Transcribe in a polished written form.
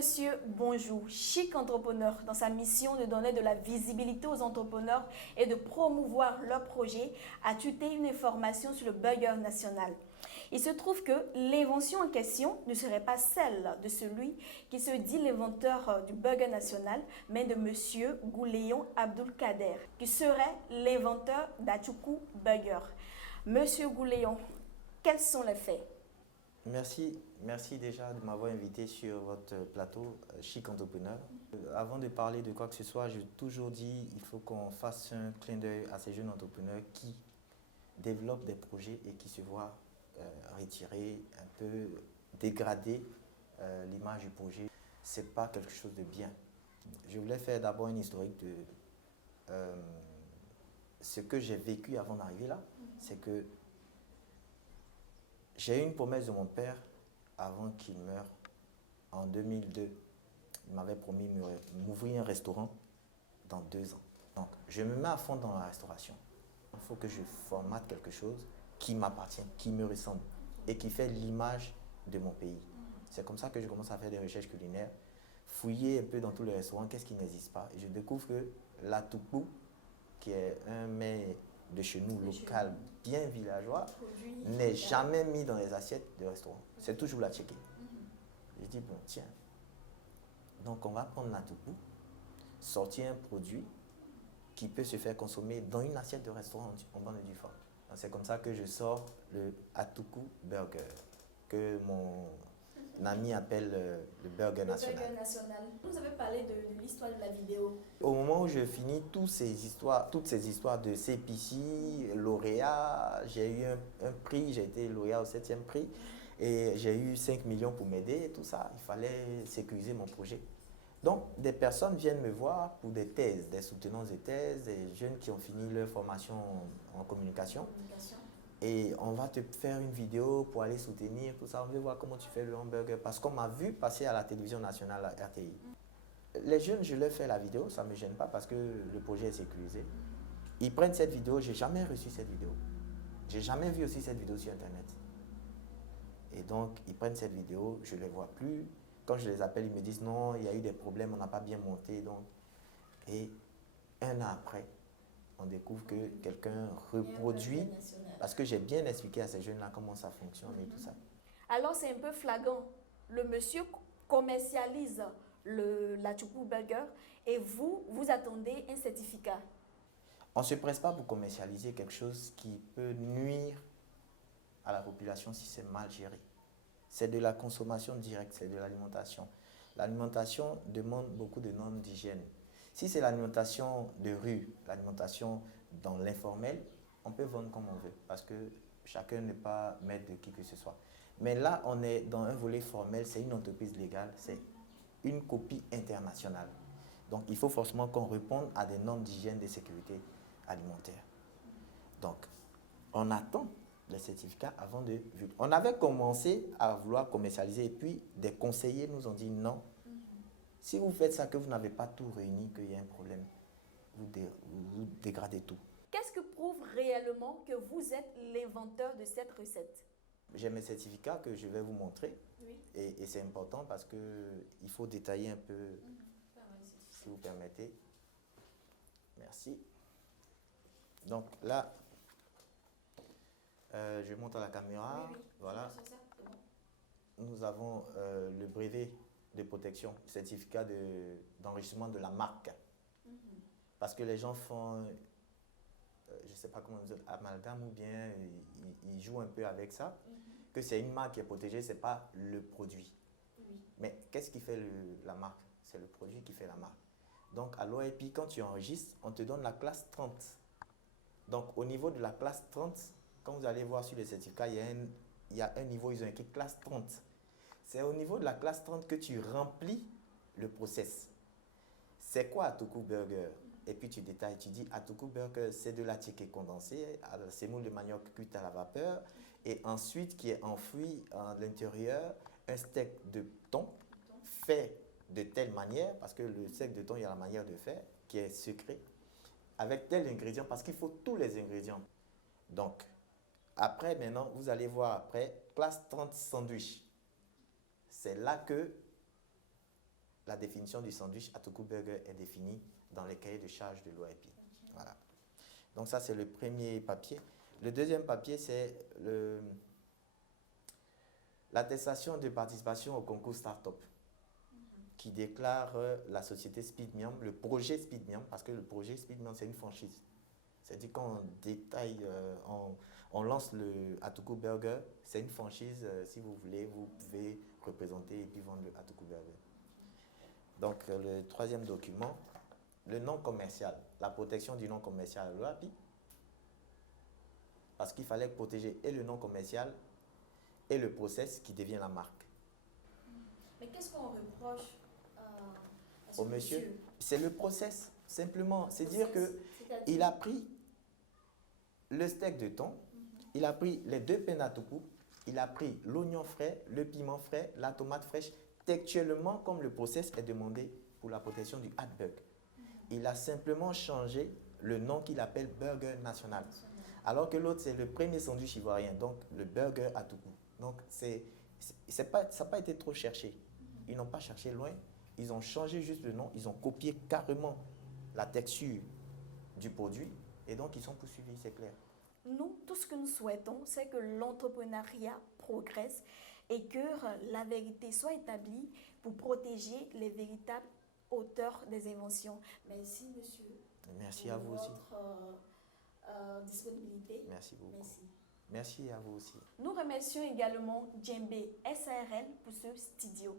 monsieur, bonjour. Chic Entrepreneur, dans sa mission de donner de la visibilité aux entrepreneurs et de promouvoir leurs projets, a tuté une information sur le burger national. Il se trouve que l'invention en question ne serait pas celle de celui qui se dit l'inventeur du burger national, mais de monsieur Gouléon Abdulkader, qui serait l'inventeur d'Atoukou Burger. Monsieur Gouléon, quels sont les faits? Merci déjà de m'avoir invité sur votre plateau Chic Entrepreneur. Avant de parler de quoi que ce soit, j'ai toujours dit qu'il faut qu'on fasse un clin d'œil à ces jeunes entrepreneurs qui développent des projets et qui se voient retirer, un peu dégrader l'image du projet. Ce n'est pas quelque chose de bien. Je voulais faire d'abord une historique de ce que j'ai vécu avant d'arriver là. C'est que j'ai eu une promesse de mon père avant qu'il meure en 2002. Il m'avait promis m'ouvrir un restaurant dans 2 ans. Donc, je me mets à fond dans la restauration. Il faut que je formate quelque chose qui m'appartient, qui me ressemble et qui fait l'image de mon pays. C'est comme ça que je commence à faire des recherches culinaires, fouiller un peu dans tous les restaurants, qu'est-ce qui n'existe pas. Et je découvre que l'atoupou, qui est un mets de chez nous, local, bien villageois, n'est jamais mis dans les assiettes de restaurant. C'est toujours la tchéké. Je dis, bon, tiens, donc on va prendre l'atoupou, sortir un produit qui peut se faire consommer dans une assiette de restaurant en bonne et due forme. C'est comme ça que je sors le Atoukou Burger, que mon ami appelle le Burger National. Le Burger National. Vous avez parlé de l'histoire de la vidéo. Au moment où je finis toutes ces histoires de CPC, lauréat, j'ai eu un prix, j'ai été lauréat au 7e prix et j'ai eu 5 millions pour m'aider et tout ça. Il fallait sécuriser mon projet. Donc, des personnes viennent me voir pour des thèses, des soutenances de thèses, des jeunes qui ont fini leur formation en communication. Et on va te faire une vidéo pour aller soutenir tout ça. On veut voir comment tu fais le hamburger. Parce qu'on m'a vu passer à la télévision nationale, à RTI. Les jeunes, je leur fais la vidéo, ça ne me gêne pas parce que le projet est sécurisé. Ils prennent cette vidéo, je n'ai jamais reçu cette vidéo. Je n'ai jamais vu aussi cette vidéo sur Internet. Et donc, ils prennent cette vidéo, je ne les vois plus. Quand je les appelle, ils me disent non, il y a eu des problèmes, on n'a pas bien monté. Donc. Et un an après, on découvre que quelqu'un reproduit, parce que j'ai bien expliqué à ces jeunes-là comment ça fonctionne et tout ça. Alors c'est un peu flagrant. Le monsieur commercialise l'Atoukou Burger et vous attendez un certificat. On ne se presse pas pour commercialiser quelque chose qui peut nuire à la population si c'est mal géré. C'est de la consommation directe, c'est de l'alimentation. L'alimentation demande beaucoup de normes d'hygiène. Si c'est l'alimentation de rue, l'alimentation dans l'informel, on peut vendre comme on veut parce que chacun n'est pas maître de qui que ce soit. Mais là, on est dans un volet formel, c'est une entreprise légale, c'est une copie internationale. Donc, il faut forcément qu'on réponde à des normes d'hygiène et de sécurité alimentaire. Donc, on attend les certificats avant de... On avait commencé à vouloir commercialiser et puis des conseillers nous ont dit non. Si vous faites ça, que vous n'avez pas tout réuni, qu'il y a un problème, vous dégradez tout. Qu'est-ce que prouve réellement que vous êtes l'inventeur de cette recette? J'ai mes certificats que je vais vous montrer. Oui. Et c'est important parce qu'il faut détailler un peu, si vous permettez. Merci. Donc là, je monte à la caméra. Oui. Voilà. Nous avons le brevet de protection, certificat d'enregistrement de la marque. Parce que les gens font, je ne sais pas comment dire, amalgame ou bien ils jouent un peu avec ça, que c'est une marque qui est protégée, ce n'est pas le produit. Oui. Mais qu'est-ce qui fait la marque? C'est le produit qui fait la marque. Donc à l'OIP, quand tu enregistres, on te donne la classe 30. Donc au niveau de la classe 30, quand vous allez voir sur les certificats, il y a un niveau, ils ont écrit classe 30. C'est au niveau de la classe 30 que tu remplis le process. C'est quoi Atoukou Burger? Et puis tu détailles, tu dis Atoukou Burger, c'est de la tchéké condensée, la semoule de manioc cuite à la vapeur, et ensuite qui est enfoui à l'intérieur, un steak de thon fait de telle manière, parce que le steak de thon, il y a la manière de faire, qui est secret, avec tel ingrédient, parce qu'il faut tous les ingrédients. Donc, après, maintenant, vous allez voir après, classe 30 sandwich. C'est là que la définition du sandwich Atuku Burger est définie dans les cahiers de charges de l'OIP. Ok. Voilà. Donc ça, c'est le premier papier. Le deuxième papier, c'est l'attestation de participation au concours Startup qui déclare la société Speedmiam, le projet Speedmiam, parce que le projet Speedmiam, c'est une franchise. C'est-à-dire qu'on détaille, on lance le Atuku Burger, c'est une franchise, si vous voulez, vous pouvez représenter et puis vendre le Atuku Burger. Donc le troisième document, le nom commercial, la protection du nom commercial à l'OAPI, parce qu'il fallait protéger et le nom commercial et le process qui devient la marque. Mais qu'est-ce qu'on reproche à ce Au monsieur, c'est le process, simplement. C'est dire qu'il a pris le steak de thon, il a pris les 2 pains d'Atuku, il a pris l'oignon frais, le piment frais, la tomate fraîche, textuellement comme le process est demandé pour la protection du hot-bug. Il a simplement changé le nom qu'il appelle Burger National. Alors que l'autre, c'est le premier sandwich ivoirien, donc le Burger Atuku. Donc, ça n'a pas été trop cherché. Ils n'ont pas cherché loin. Ils ont changé juste le nom. Ils ont copié carrément la texture du produit. Et donc, ils sont poursuivis, c'est clair. Nous, tout ce que nous souhaitons, c'est que l'entrepreneuriat progresse et que la vérité soit établie pour protéger les véritables auteurs des inventions. Merci, monsieur. Merci à vous aussi. Votre disponibilité. Merci beaucoup. Merci. Merci à vous aussi. Nous remercions également Djembe SARL pour ce studio.